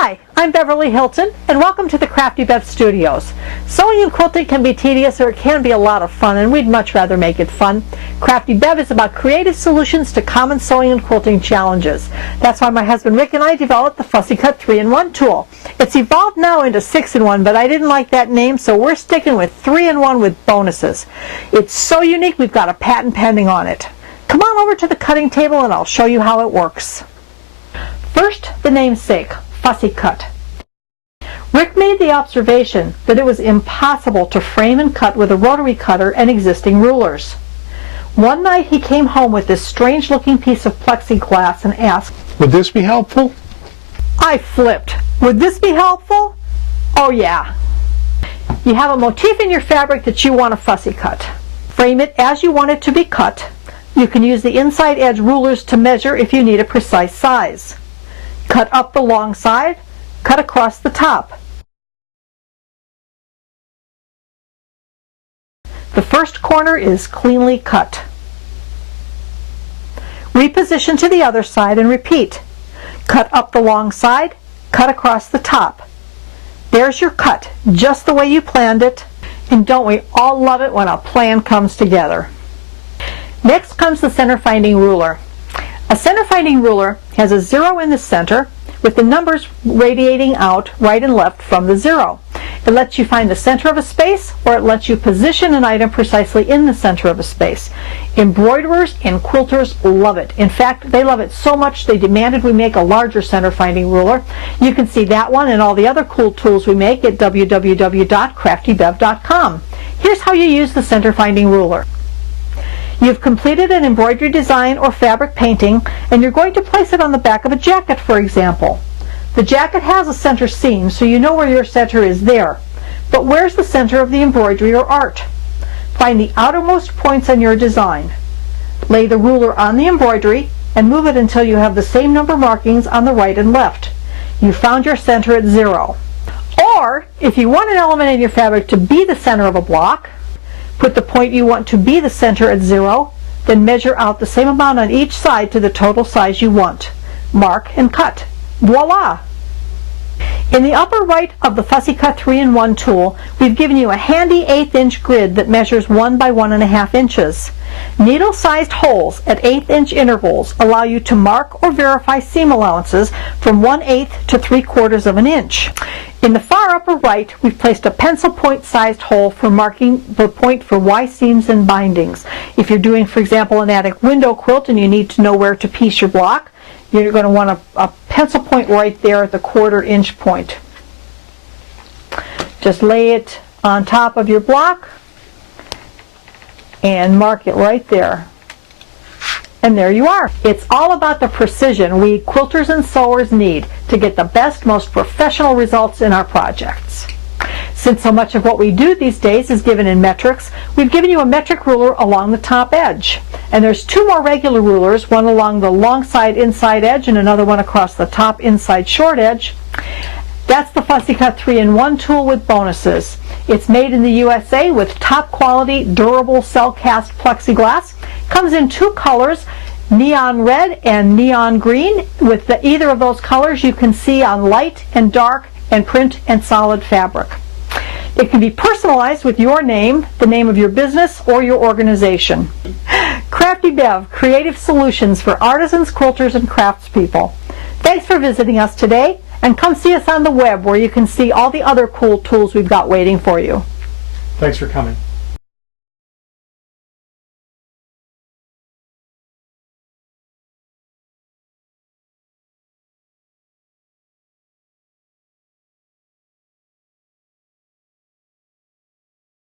Hi, I'm Beverly Hilton, and welcome to the Crafty Bev Studios. Sewing and quilting can be tedious, or it can be a lot of fun, and we'd much rather make it fun. Crafty Bev is about creative solutions to common sewing and quilting challenges. That's why my husband Rick and I developed the Fussy Cut 3-in-1 tool. It's evolved now into 6-in-1, but I didn't like that name, so we're sticking with 3-in-1 with bonuses. It's so unique, we've got a patent pending on it. Come on over to the cutting table and I'll show you how it works. First, the namesake, Fussy Cut. Rick made the observation that it was impossible to frame and cut with a rotary cutter and existing rulers. One night he came home with this strange-looking piece of plexiglass and asked, "Would this be helpful?" I flipped. Would this be helpful? Oh yeah. You have a motif in your fabric that you want to fussy cut. Frame it as you want it to be cut. You can use the inside edge rulers to measure if you need a precise size. Cut up the long side, cut across the top. The first corner is cleanly cut. Reposition to the other side and repeat. Cut up the long side, cut across the top. There's your cut, just the way you planned it. And don't we all love it when a plan comes together? Next comes the center finding ruler. A center finding ruler has a 0 in the center with the numbers radiating out right and left from the 0. It lets you find the center of a space, or it lets you position an item precisely in the center of a space. Embroiderers and quilters love it. In fact, they love it so much they demanded we make a larger center finding ruler. You can see that one and all the other cool tools we make at www.craftybev.com. Here's how you use the center finding ruler. You've completed an embroidery design or fabric painting, and you're going to place it on the back of a jacket, for example. The jacket has a center seam, so you know where your center is there. But where's the center of the embroidery or art? Find the outermost points on your design. Lay the ruler on the embroidery and move it until you have the same number markings on the right and left. You found your center at 0. Or, if you want an element in your fabric to be the center of a block, put the point you want to be the center at 0, then measure out the same amount on each side to the total size you want. Mark and cut. Voila! In the upper right of the Fussy Cut 3-in-1 tool, we've given you a handy 1/8-inch grid that measures 1 by 1.5 inches. Needle-sized holes at 1/8-inch intervals allow you to mark or verify seam allowances from 1/8 to 3/4 of an inch. In the far upper right, we've placed a pencil point-sized hole for marking the point for Y seams and bindings. If you're doing, for example, an attic window quilt and you need to know where to piece your block, you're going to want a pencil point right there at the 1/4 inch point. Just lay it on top of your block and mark it right there. And there you are. It's all about the precision we quilters and sewers need to get the best, most professional results in our projects. Since so much of what we do these days is given in metrics, we've given you a metric ruler along the top edge. And there's 2 more regular rulers, one along the long side inside edge and another one across the top inside short edge. That's the Fussy Cut 3-in-1 tool with bonuses. It's made in the USA with top quality, durable cell cast plexiglass. Comes in 2 colors, neon red and neon green. With either of those colors you can see on light and dark and print and solid fabric. It can be personalized with your name, the name of your business, or your organization. Crafty Bev, creative solutions for artisans, quilters, and craftspeople. Thanks for visiting us today, and come see us on the web where you can see all the other cool tools we've got waiting for you. Thanks for coming.